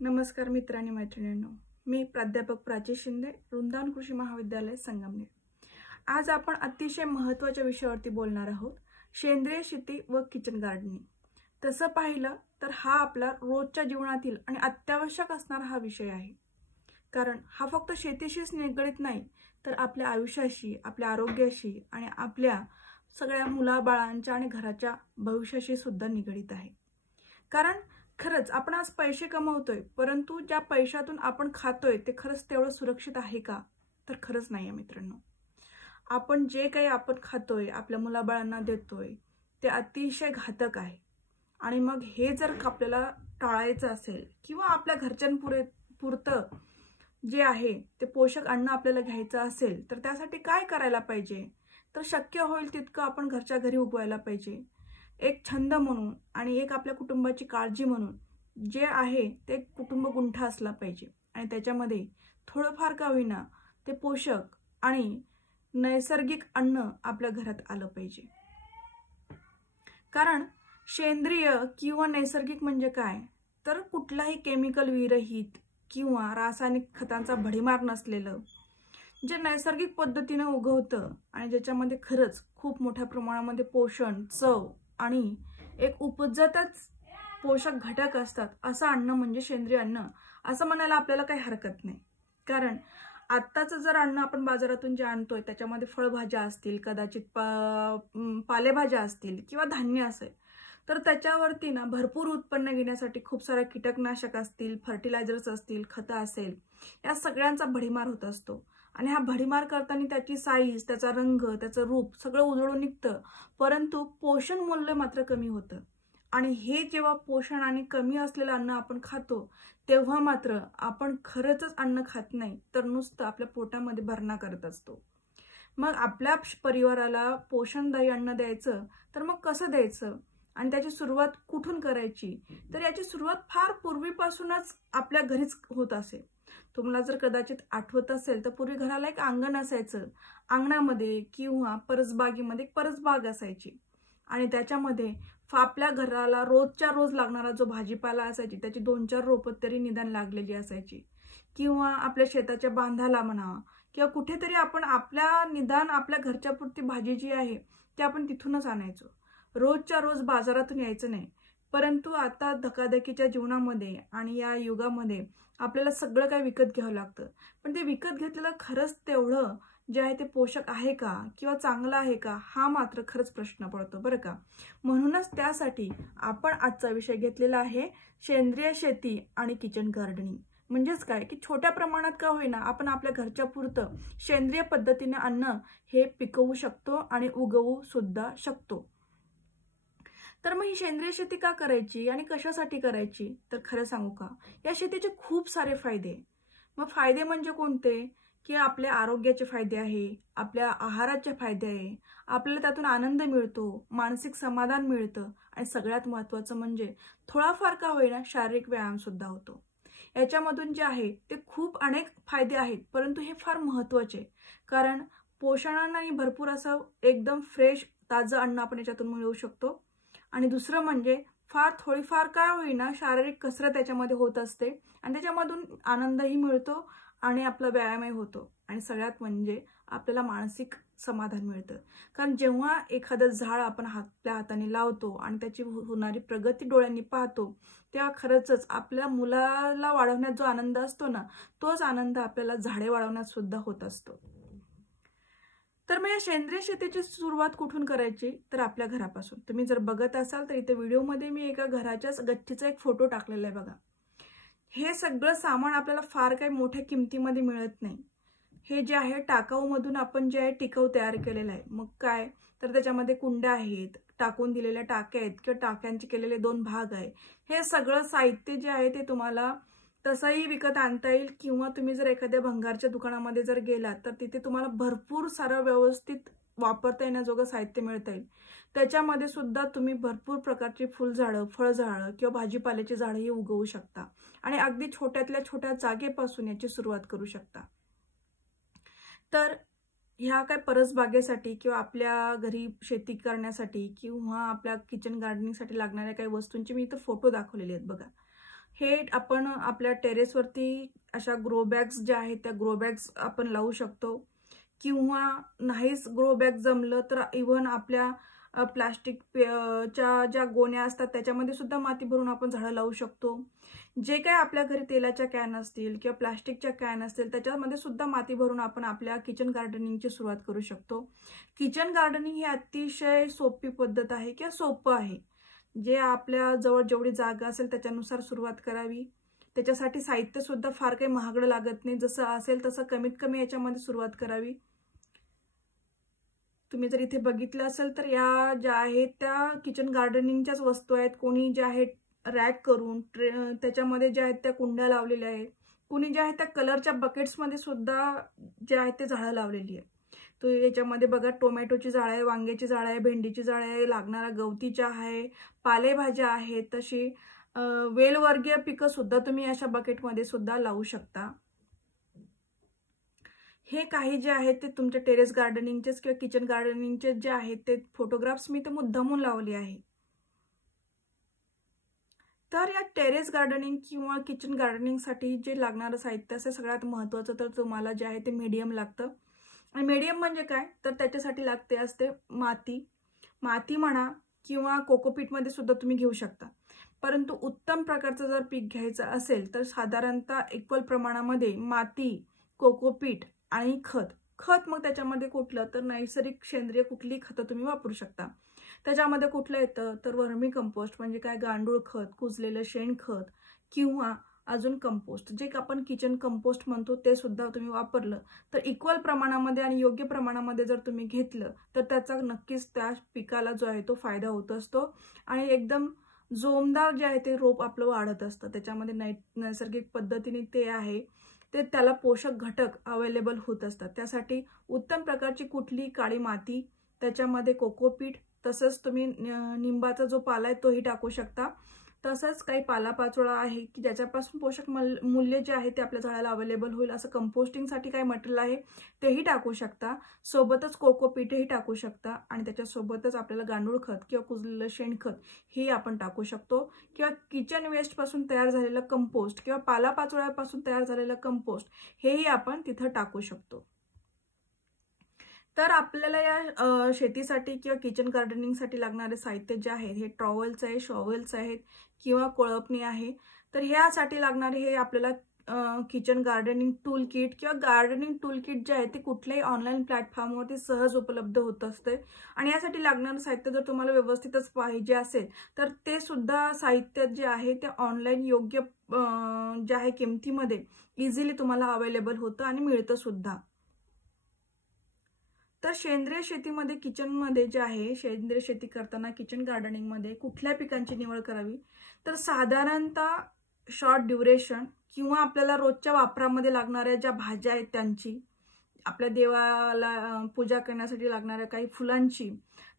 नमस्कार मित्र आणि मैत्रिणींनो, मी प्राध्यापक प्राची शिंदे, वृंदावन कृषी महाविद्यालय संगमनेर। आज आपण अतिशय महत्त्वाच्या विषयावरती बोलणार आहोत, सेंद्रिय शेती व किचन गार्डनिंग। तसं पाहिलं तर हा आपला रोजच्या जीवनातील आणि अत्यावश्यक असणारा हा विषय आहे, कारण हा फक्त शेतीशीच निगडित नाही तर आपल्या आयुष्याशी, आपल्या आरोग्याशी आणि आपल्या सगळ्या मुलाबाळांच्या आणि घराच्या भविष्याशी सुद्धा निगडित आहे। कारण खरंच आपण आज पैसे कमवतोय, परंतु ज्या पैशातून आपण खातोय ते खरंच तेवढं सुरक्षित आहे का? तर खरंच नाहीये मित्रांनो। आपण जे काही आपण खातोय, आपल्या मुलाबाळांना देतोय ते अतिशय घातक आहे। आणि मग हे जर आपल्याला टाळायचं असेल किंवा आपल्या घरच्यांपुरतं जे आहे ते पोषक अन्न आपल्याला घ्यायचं असेल तर त्यासाठी काय करायला पाहिजे? तर शक्य होईल तितकं आपण घरच्या घरी उगवायला पाहिजे। एक छंद म्हणून आणि एक आपल्या कुटुंबाची काळजी म्हणून जे आहे ते कुटुंब गुंठा असला पाहिजे आणि त्याच्यामध्ये थोडंफार का होईना ते पोषक आणि नैसर्गिक अन्न आपल्या घरात आलं पाहिजे। कारण सेंद्रिय किंवा नैसर्गिक म्हणजे काय? तर कुठलाही केमिकल विरहित किंवा रासायनिक खतांचा भडीमार नसलेलं, जे नैसर्गिक पद्धतीने उगवतं आणि ज्याच्यामध्ये खरंच खूप मोठ्या प्रमाणामध्ये पोषण, चव आणि एक उपजतच पोषक घटक असतात, असं अन्न म्हणजे सेंद्रिय अन्न असं म्हणायला आपल्याला काही हरकत नाही। कारण आत्ताच जर अन्न आपण बाजारातून जे आणतोय त्याच्यामध्ये फळभाज्या असतील, कदाचित पालेभाज्या असतील किंवा धान्य असेल, तर त्याच्यावरती ना भरपूर उत्पन्न घेण्यासाठी खूप सारे कीटकनाशक असतील, फर्टिलायझर्स असतील, खतं असेल, या सगळ्यांचा भडीमार होत असतो। आणि हा भडीमार करताना त्याची साईज, त्याचा रंग, त्याचं रूप सगळं उजळून निघतं, परंतु पोषण मूल्य मात्र कमी होतं। आणि हे जेव्हा पोषण आणि कमी असलेलं अन्न आपण खातो तेव्हा मात्र आपण खरंच अन्न खात नाही, तर नुसतं आपल्या पोटामध्ये भरणा करत असतो। मग आपल्या परिवाराला पोषणदायी अन्न द्यायचं तर मग कसं द्यायचं आणि त्याची सुरुवात कुठून करायची? तर याची सुरुवात फार पूर्वीपासूनच आपल्या घरीच होत असे। तुम्हाला जर कदाचित आठवत असेल तर पूर्वी घराला एक अंगण असायचं, अंगणामध्ये किंवा परसबागेमध्ये एक परसबाग असायची आणि त्याच्यामध्ये आपल्या घराला रोजच्या रोज लागणारा जो भाजीपाला असायची त्याची 2-4 रोपं तरी निदान लागलेली असायची। किंवा आपल्या शेताच्या बांधाला म्हणा किंवा कुठेतरी आपण निदान आपल्या घरच्या पुरती भाजी जी आहे ती आपण तिथूनच आणायचो, रोजच्या रोज बाजारातून यायचं नाही। परंतु आता धकाधकीच्या जीवनामध्ये आणि या युगामध्ये आपल्याला सगळं काही विकत घ्यावं लागतं, पण ते विकत घेतलेलं खरंच तेवढं जे आहे ते पोषक आहे का किंवा चांगलं आहे का, हा मात्र खरंच प्रश्न पडतो बरं का। म्हणूनच त्यासाठी आपण आजचा विषय घेतलेला आहे सेंद्रिय शेती आणि किचन गार्डनिंग। म्हणजेच काय की छोट्या प्रमाणात का होईना आपण आपल्या घरच्या पुरतं सेंद्रिय पद्धतीने अन्न हे पिकवू शकतो आणि उगवू सुद्धा शकतो। तर मग ही सेंद्रिय शेती का करायची आणि कशासाठी करायची? तर खरं सांगू का, या शेतीचे खूप सारे फायदे। मग फायदे म्हणजे कोणते? की आपल्या आरोग्याचे फायदे आहे, आपल्या आहाराचे फायदे आहे, आपल्याला त्यातून आनंद मिळतो, मानसिक समाधान मिळतं आणि सगळ्यात महत्त्वाचं म्हणजे थोडाफार का होईना शारीरिक व्यायाम सुद्धा होतो। याच्यामधून जे आहे ते खूप अनेक फायदे आहेत, परंतु हे फार महत्त्वाचे, कारण पोषणाने भरपूर असं एकदम फ्रेश ताजं अन्न आपण याच्यातून मिळवू शकतो। आणि दुसरं म्हणजे थोडीफार काय होईना शारीरिक कसरत त्याच्यामध्ये होत असते आणि त्याच्यामधून आनंदही मिळतो आणि आपला व्यायामही होतो आणि सगळ्यात म्हणजे आपल्याला मानसिक समाधान मिळतं। कारण जेव्हा एखादं झाड आपण आपल्या हाताने लावतो आणि त्याची होणारी प्रगती डोळ्यांनी पाहतो तेव्हा खरंच आपल्या मुलाला वाढवण्यात जो आनंद असतो ना, तोच आनंद आपल्याला झाडे वाढवण्यात सुद्धा होत असतो। तर मग या सेंद्रिय शेतीची सुरुवात कुठून करायची? तर आपल्या घरापासून। तुम्ही जर बघत असाल तर इथे व्हिडिओमध्ये मी एका घराच्याच गच्चीचा एक फोटो टाकलेला आहे बघा। हे सगळं सामान आपल्याला फार काही मोठ्या किमतीमध्ये मिळत नाही। हे जे आहे टाकाऊमधून आपण जे आहे टिकाऊ तयार केलेलं आहे। मग काय तर त्याच्यामध्ये कुंड्या आहेत, टाकून दिलेल्या टाक्या आहेत किंवा टाक्यांचे केलेले 2 भाग आहे। हे सगळं साहित्य जे आहे ते तुम्हाला तसंही विकत आणता येईल किंवा तुम्ही जर एखाद्या भंगारच्या दुकानामध्ये जर गेलात तर तिथे तुम्हाला भरपूर सारं व्यवस्थित वापरता येण्याजोगं साहित्य मिळता येईल। त्याच्यामध्ये सुद्धा तुम्ही भरपूर प्रकारची फुलझाडं, फळझाडं किंवा भाजीपाल्याची झाडंही उगवू शकता आणि अगदी छोट्यातल्या छोट्या जागेपासून याची सुरुवात करू शकता। तर ह्या काय परसबागेसाठी किंवा आपल्या घरी शेती करण्यासाठी किंवा आपल्या किचन गार्डनिंगसाठी लागणाऱ्या काही वस्तूंचे मी इथं फोटो दाखवलेले आहेत बघा। हे आपण आपल्या टेरेसवरती अशा ग्रो बॅग्स ज्या आहेत त्या ग्रो बॅग्स आपण लावू शकतो, किंवा नाहीच ग्रो बॅग जमलं तर इव्हन आपल्या प्लास्टिक च्या ज्या गोण्या असतात त्याच्यामध्ये सुद्धा माती भरून आपण झाडं लावू शकतो. जे काय आपल्या घरी तेलाच्या कॅन असतील किंवा प्लास्टिकच्या कॅन असतील त्याच्यामध्ये सुद्धा माती भरून आपण आपल्या किचन गार्डनिंगची सुरुवात करू शकतो. किचन गार्डनिंग ही अतिशय सोपी पद्धत आहे किंवा सोपं आहे. जे आपल्या जवळ जेवढी जागा असेल त्याच्यानुसार सुरुवात करावी. त्याच्यासाठी साहित्य सुद्धा फार काही महागडं लागत नाही. जसं असेल तसं कमीत कमी याच्यामध्ये सुरुवात करावी. तुम्ही जर इथे बघितलं असेल तर या ज्या आहेत त्या किचन गार्डनिंगच्याच वस्तू आहेत. कोणी ज्या आहेत रॅक करून त्याच्यामध्ये ज्या आहेत त्या कुंड्या लावलेल्या आहेत. कोणी ज्या आहेत त्या कलरच्या बकेट्समध्ये सुद्धा जे आहेत ते झाडं लावलेली आहेत. तो याच्यामध्ये बघा टोमॅटोची झाड आहे, वांग्याची झाड आहे, भेंडीची झाड आहे, लागणारा गवती चहा आहे, पालेभाज्या आहेत. तशी वेलवर्गीय पिकं सुद्धा तुम्ही अशा बकेटमध्ये सुद्धा लावू शकता. हे काही जे आहेत ते तुमच्या टेरेस गार्डनिंगचेच किंवा किचन गार्डनिंगचे जे आहेत ते फोटोग्राफ्स मी ते मुद्दामून लावले आहे. तर या टेरेस गार्डनिंग किंवा किचन गार्डनिंगसाठी जे लागणारं साहित्य असेल सगळ्यात महत्त्वाचं तर तुम्हाला जे आहे ते मीडियम लागतं. आणि मीडियम म्हणजे काय तर त्याच्यासाठी लागते असते माती. माती म्हणा किंवा कोकोपीटमध्ये सुद्धा तुम्ही घेऊ शकता. परंतु उत्तम प्रकारचं जर पीक घ्यायचं असेल तर साधारणतः इक्वल प्रमाणामध्ये माती, कोकोपीट आणि खत मग त्याच्यामध्ये कुठलं तर नैसर्गिक सेंद्रिय कुठली खतं तुम्ही वापरू शकता. त्याच्यामध्ये कुठलं येतं तर वर्मी कंपोस्ट म्हणजे काय गांडूळ खत, कुजलेलं शेणखत किंवा अजून कंपोस्ट जे आपण किचन कंपोस्ट म्हणतो ते सुद्धा तुम्ही वापरलं तर इक्वल प्रमाणामध्ये आणि योग्य प्रमाणामध्ये जर तुम्ही घेतलं तर त्याचा नक्कीच त्या पिकाला जो आहे तो फायदा होत असतो. आणि एकदम जोमदार जे आहे ते रोप आपलं वाढत असतं. त्याच्यामध्ये नैसर्गिक पद्धतीने ते आहे ते त्याला पोषक घटक अवेलेबल होत असतात. त्यासाठी उत्तम प्रकारची कुठली काळी माती, त्याच्यामध्ये कोकोपीट, तसंच तुम्ही निंबाचा जो पाला आहे तोही टाकू शकता. तसंच काही पालापाचोळा आहे की ज्याच्यापासून पोषक मूल्य जे आहे ते आपल्या झाडाला अवेलेबल होईल असं कंपोस्टिंगसाठी काही मटेरियल आहे तेही टाकू शकता. सोबतच कोकोपीटही टाकू शकता आणि त्याच्यासोबतच आपल्याला गांडूळ खत किंवा कुजलेलं शेणखत हे आपण टाकू शकतो. किंवा किचन वेस्टपासून तयार झालेलं कंपोस्ट किंवा पालापाचोळ्यापासून तयार झालेलं कंपोस्ट हेही आपण तिथं टाकू शकतो. तर आपल्याला या शेतीसाठी किंवा किचन गार्डनिंगसाठी लागणारे साहित्य जे आहे हे ट्रॉवेल्स आहे, शॉवेल्स आहेत किंवा कोळपणी आहे. तर ह्यासाठी लागणारे हे आपल्याला किचन गार्डनिंग टूल किट किंवा गार्डनिंग टूल किट जे आहे ते कुठल्याही ऑनलाईन प्लॅटफॉर्मवरती सहज उपलब्ध होत असते. आणि यासाठी लागणारं साहित्य जर तुम्हाला व्यवस्थितच पाहिजे असेल तर ते सुद्धा साहित्य जे आहे ते ऑनलाईन योग्य जे आहे किमतीमध्ये इझिली तुम्हाला अवेलेबल होतं आणि मिळतं सुद्धा. तर सेंद्रिय शेतीमध्ये किचनमध्ये जे आहे सेंद्रिय शेती करताना किचन गार्डनिंगमध्ये कुठल्या पिकांची निवड करावी तर साधारणतः शॉर्ट ड्युरेशन किंवा आपल्याला रोजच्या वापरामध्ये लागणाऱ्या ज्या भाज्या आहेत त्यांची, आपल्या देवाला पूजा करण्यासाठी लागणाऱ्या काही फुलांची,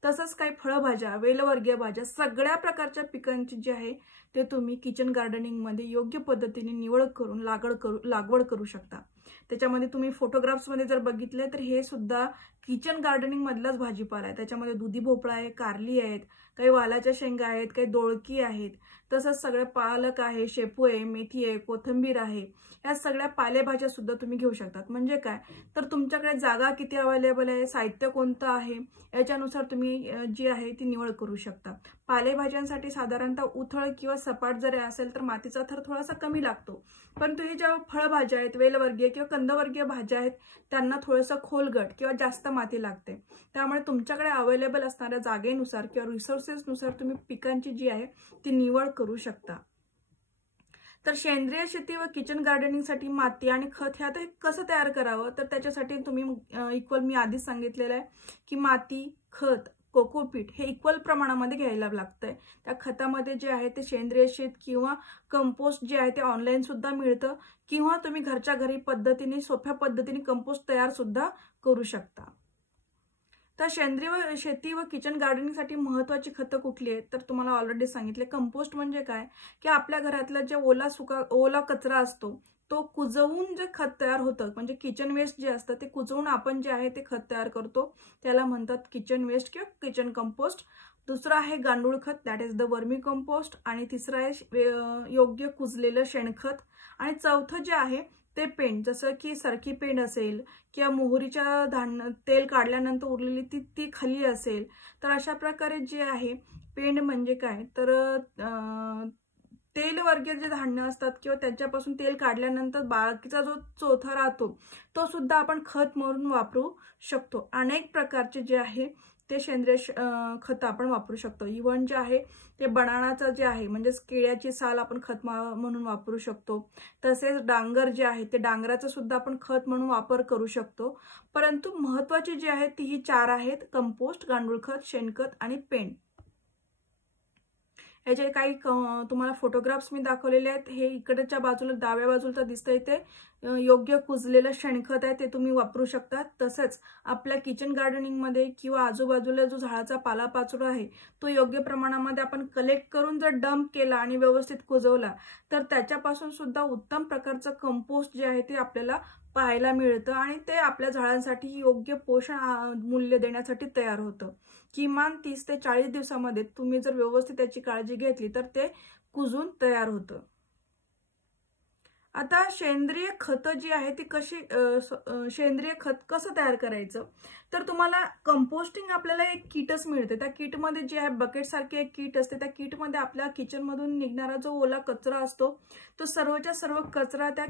तसंच काही फळभाज्या, वेलवर्गीय भाज्या, सगळ्या प्रकारच्या पिकांची जी आहे ते तुम्ही किचन गार्डनिंगमध्ये योग्य पद्धतीने निवड करून लागवड करू शकता. त्याच्यामध्ये तुम्ही फोटोग्राफ्समध्ये जर बघितले तर हे सुद्धा किचन गार्डनिंग मधलाच भाजीपाला आहे. त्याच्यामध्ये दुधी भोपळा आहे, कारली आहेत, काही वालाच्या शेंगा आहेत, काही दोळकी आहेत, तसंच सगळे पालक आहे, शेपू आहे, मेथी आहे, कोथिंबीर आहे. या सगळ्या पालेभाज्या सुद्धा तुम्ही घेऊ शकतात. म्हणजे काय तर तुमच्याकडे जागा किती अवेलेबल आहे, साहित्य कोणतं आहे याच्यानुसार तुम्ही जी आहे ती निवड करू शकता. पालेभाज्यांसाठी साधारणतः उथळ किंवा सपाट जरी असेल तर मातीचा थर थोडासा कमी लागतो. परंतु हे ज्या फळभाज्या आहेत, वेलवर्गीय किंवा कंदवर्गीय भाज्या आहेत त्यांना थोडंसं खोलगट किंवा जास्त माती लागते. त्यामुळे तुमच्याकडे अवेलेबल असणाऱ्या जागेनुसार किंवा रिसोर्सेसनुसार तुम्ही पिकांची जी आहे ती निवड करू शकता. तर सेंद्रिय शेती व किचन गार्डनिंगसाठी माती आणि खत हे आता कसं तयार करावं तर त्याच्यासाठी तुम्ही इक्वल मी आधीच सांगितलेलं आहे की माती, खत, कोकोपीट हे इक्वल प्रमाणामध्ये घ्यायला लागतंय. त्या खतामध्ये जे आहे ते सेंद्रिय शेत किंवा कंपोस्ट जे आहे ते ऑनलाईन सुद्धा मिळतं किंवा तुम्ही घरच्या घरी पद्धतीने सोप्या पद्धतीने कंपोस्ट तयार सुद्धा करू शकता. तर सेंद्रिय शेती व किचन गार्डनिंगसाठी महत्त्वाची खतं कुठली आहेत तर तुम्हाला ऑलरेडी सांगितले. कंपोस्ट म्हणजे काय की आपल्या घरातला जे ओला कचरा असतो तो कुजवून जे खत तयार होतं म्हणजे किचन वेस्ट जे असतं ते कुजवून आपण जे आहे ते खत तयार करतो त्याला म्हणतात किचन वेस्ट किंवा किचन कंपोस्ट. दुसरं आहे गांडूळ खत, that is the vermi compost, आणि तिसरं आहे योग्य कुजलेलं शेणखत, आणि चौथं जे आहे ते पेंड, जसं की सरकी पेंड असेल किंवा मोहरीच्या तेल काढल्यानंतर उरलेली ती खली असेल. तर अशा प्रकारे जे आहे पेंड म्हणजे काय, तर तेलवर्गीय जे धान्य असतात किंवा त्याच्यापासून तेल काढल्यानंतर बाकीचा जो चोथा राहतो तो सुद्धा आपण खत म्हणून वापरू शकतो. अनेक प्रकारचे जे आहे ते सेंद्रिय खत आपण वापरू शकतो. इव्हन जे आहे ते बनानाचं जे आहे म्हणजे केळ्याची साल आपण खत म्हणून वापरू शकतो. तसेच डांगर जे आहे ते डांगराचं सुद्धा आपण खत म्हणून वापर करू शकतो. परंतु महत्त्वाची जी आहे ती ही 4 आहेत: कंपोस्ट, गांडूळ खत, शेणखत आणि पेंड. याचे काही तुम्हाला फोटोग्राफ्स मी दाखवलेले आहेत. हे इकडच्या बाजूला डाव्या बाजूला दिसतंय ते योग्य कुजलेलं शेणखत आहे, ते तुम्ही वापरू शकता. तसंच आपल्या किचन गार्डनिंगमध्ये किंवा आजूबाजूला जो झाडाचा पालापाचोळा आहे तो योग्य प्रमाणामध्ये आपण कलेक्ट करून जर डंप केला आणि व्यवस्थित कुजवला तर त्याच्यापासून सुद्धा उत्तम प्रकारचं कंपोस्ट जे आहे ते आपल्याला पाहायला मिळतं आणि ते आपल्या झाडांसाठी योग्य पोषण मूल्य देण्यासाठी तयार होतं. किमान 30 ते 40 दिवसामध्ये तुम्ही जर व्यवस्थित त्याची काळजी घेतली तर ते कुजून तयार होतं. आता सेंद्रिय खत जी आहे ती कशी सेंद्रिय खत कसं तयार करायचं, तर तुम्हाला कंपोस्टिंग आपल्याला एक किटच मिळते. त्या किटमध्ये जे आहे बकेट सारखी एक किट असते. त्या किटमध्ये आपल्या किचन मधून निघणारा जो ओला कचरा असतो तो सर्वच्या सर्व कचरा त्या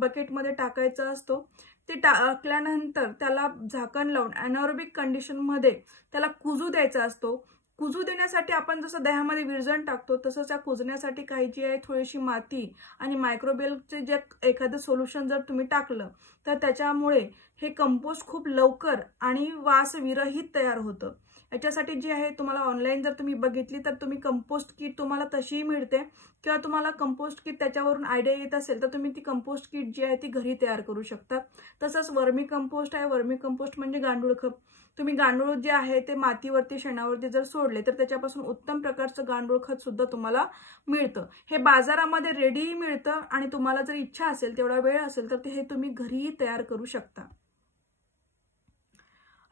बकेटमध्ये टाकायचा असतो. ते टाकल्यानंतर त्याला झाकण लावून ॲनारोबिक कंडिशन मध्ये त्याला कुजू द्यायचा असतो. कुजू देण्यासाठी आपण जसं दह्यामध्ये विरजण टाकतो तसंच त्या कुजण्यासाठी काही जी आहे थोडीशी माती आणि मायक्रोबेलचे जे एखादं सोल्युशन जर तुम्ही टाकलं तर त्याच्यामुळे हे कंपोस्ट खूप लवकर आणि वास विरहित तयार होतं. याच्यासाठी जी आहे तुम्हाला ऑनलाईन जर तुम्ही बघितली तर तुम्ही कंपोस्ट किट तुम्हाला तशीही मिळते किंवा तुम्हाला कंपोस्ट किट त्याच्यावरून आयडिया येत असेल तर तुम्ही ती कंपोस्ट किट जी आहे ती घरी तयार करू शकता. तसंच वर्मी कंपोस्ट आहे. वर्मी कंपोस्ट म्हणजे गांडूळ खत. तुम्ही गांडूळ जे आहे ते मातीवरती शेणावरती जर सोडले तर त्याच्यापासून उत्तम प्रकारचं गांडूळ खत सुद्धा तुम्हाला मिळतं. हे बाजारामध्ये रेडीही मिळतं आणि तुम्हाला जर इच्छा असेल तेवढा वेळ असेल तर हे तुम्ही घरीही तयार करू शकता.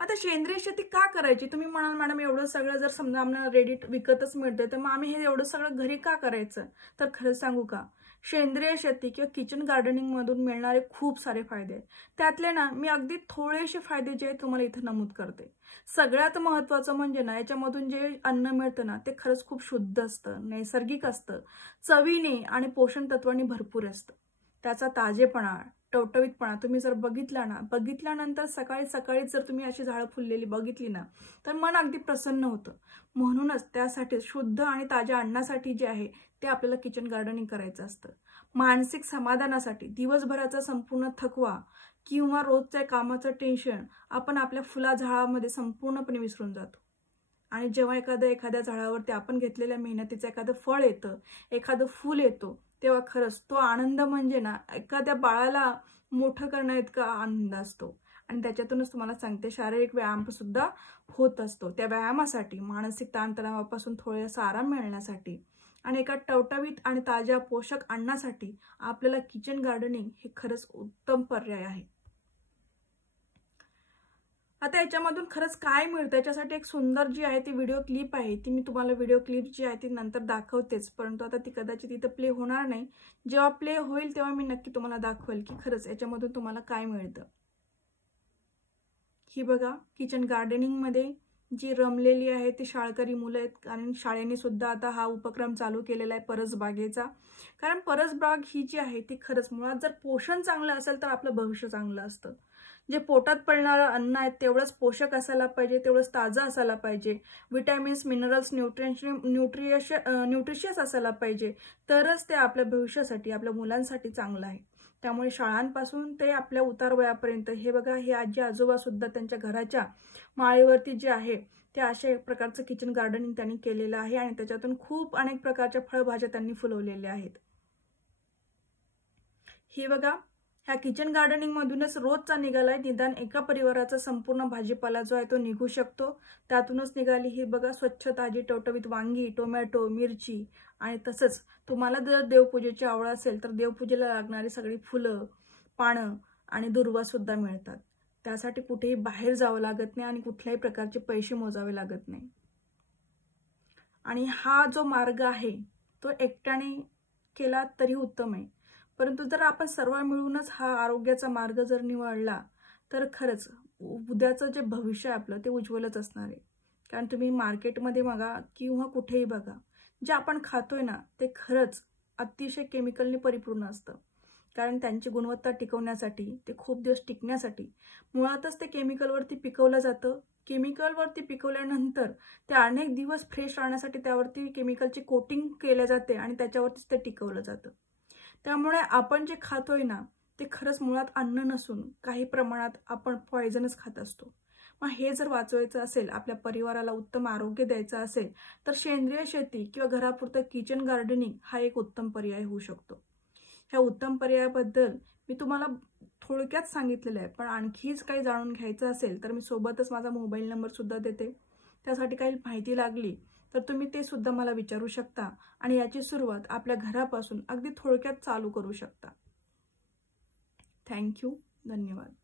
आता सेंद्रिय शेती का करायची, तुम्ही म्हणाल मॅडम एवढं सगळं जर समजा आम्हाला रेडी विकतच मिळते तर मग आम्ही हे एवढं सगळं घरी का करायचं, तर खरं सांगू का, सेंद्रिय शेती किंवा किचन गार्डनिंग मधून मिळणारे खूप सारे फायदे आहेत. त्यातले ना मी अगदी थोडेसे फायदे जे आहेत तुम्हाला इथे नमूद करते. सगळ्यात महत्त्वाचं म्हणजे ना याच्यामधून जे अन्न मिळतं ना ते खरंच खूप शुद्ध असतं, नैसर्गिक असतं, चवीने आणि पोषण तत्वांनी भरपूर असतं. त्याचा ताजेपणा, टवटवीतपणा तुम्ही जर बघितल्यानंतर सकाळी सकाळी जर तुम्ही अशी झाडं फुललेली बघितली ना तर मन अगदी प्रसन्न होतं. म्हणूनच त्यासाठी शुद्ध आणि ताज्या अन्नासाठी जे आहे ते आपल्याला किचन गार्डनिंग करायचं असतं. मानसिक समाधानासाठी दिवसभराचा संपूर्ण थकवा किंवा रोजच्या कामाचं टेन्शन आपण आपल्या फुला झाडामध्ये संपूर्णपणे विसरून जातो. आणि जेव्हा एखाद्या झाडावरती आपण घेतलेल्या मेहनतीचं एखादं फळ येतं, एखादं फूल येतो, तेव्हा खरंच तो आनंद म्हणजे ना एखाद्या बाळाला मोठं करण्या इतका आनंद असतो. आणि त्याच्यातूनच तुम्हाला सांगते शारीरिक व्यायाम सुद्धा होत असतो. त्या व्यायामासाठी मानसिक ताणतणावापासून थोडासा आराम मिळण्यासाठी आणि एका टवटवीत आणि ताज्या पोषक अन्नासाठी आपल्याला किचन गार्डनिंग हे खरंच उत्तम पर्याय आहे. आता याच्यामधून खरंच काय मिळतं याच्यासाठी एक सुंदर जी आहे ती व्हिडिओ क्लिप आहे, ती मी तुम्हाला व्हिडिओ क्लिप जी आहे ती नंतर दाखवतेच, परंतु आता ती कदाचित इथं प्ले होणार नाही. जेव्हा प्ले होईल तेव्हा मी नक्की तुम्हाला दाखवेल की खरंच याच्यामधून तुम्हाला काय मिळतं. ही बघा किचन गार्डनिंग मध्ये जी रमलेली आहे ती शाळकरी मुलं आहेत. कारण शाळेने सुद्धा आता हा उपक्रम चालू केलेला आहे परसबागेचा. कारण परसबाग ही जी आहे ती खरंच मुळात जर पोषण चांगलं असेल तर आपलं भविष्य चांगलं असतं. जे पोटात पडणारं अन्न आहे तेवढंच पोषक असायला पाहिजे, तेवढंच ताजं असायला पाहिजे, विटॅमिन्स, मिनरल्स, न्यूट्रिशियस असायला पाहिजे, तरच ते आपल्या भविष्यासाठी आपल्या मुलांसाठी चांगलं आहे. त्यामुळे शाळांपासून ते आपल्या उतार वयापर्यंत हे बघा हे आजी आजोबा सुद्धा त्यांच्या घराच्या माळीवरती जे आहे ते अशा प्रकारचं किचन गार्डनिंग त्यांनी केलेलं आहे आणि त्याच्यातून खूप अनेक प्रकारच्या फळभाज्या त्यांनी फुलवलेल्या आहेत. ही बघा ह्या किचन गार्डनिंग मधूनच रोजचा निघालाय. निदान एका परिवाराचा संपूर्ण भाजीपाला जो आहे तो निघू शकतो. त्यातूनच निघाली ही बघा स्वच्छ ताजी टवटवीत वांगी, टोमॅटो, मिरची आणि तसंच तुम्हाला जर देवपूजेची आवड असेल तर देवपूजेला लागणारी सगळी फुलं, पानं आणि दुर्वा सुद्धा मिळतात. त्यासाठी कुठेही बाहेर जावं लागत नाही आणि कुठल्याही प्रकारचे पैसे मोजावे लागत नाही. आणि हा जो मार्ग आहे तो एकट्याने केला तरी उत्तम आहे, परंतु जर आपण सर्व मिळूनच हा आरोग्याचा मार्ग जर निवडला तर खरंच उद्याचं जे भविष्य आहे आपलं ते उज्ज्वलच असणार आहे. कारण तुम्ही मार्केटमध्ये बघा किंवा कुठेही बघा, जे आपण खातोय ना ते खरंच अतिशय केमिकलने परिपूर्ण असतं. कारण त्यांची गुणवत्ता टिकवण्यासाठी, ते खूप दिवस टिकण्यासाठी मुळातच ते केमिकलवरती पिकवलं जातं. केमिकलवरती पिकवल्यानंतर ते अनेक दिवस फ्रेश राहण्यासाठी त्यावरती केमिकलची कोटिंग केले जाते आणि त्याच्यावरतीच ते टिकवलं जातं. त्यामुळे आपण जे खातोय ना ते खरंच मुळात अन्न नसून काही प्रमाणात आपण पॉयझनच खात असतो. मग हे जर वाचवायचं असेल, आपल्या परिवाराला उत्तम आरोग्य द्यायचं असेल, तर सेंद्रिय शेती किंवा घरापुरतं किचन गार्डनिंग हा एक उत्तम पर्याय होऊ शकतो. ह्या उत्तम पर्यायाबद्दल मी तुम्हाला थोडक्यात सांगितलेलं आहे, पण आणखीच काही जाणून घ्यायचं असेल तर मी सोबतच माझा मोबाईल नंबर सुद्धा देते. त्यासाठी काही माहिती लागली तर तुम्ही ते सुद्धा मला विचारू शकता आणि याची सुरुवात आपल्या घरापासून अगदी थोडक्यात चालू करू शकता. थँक्यू. धन्यवाद.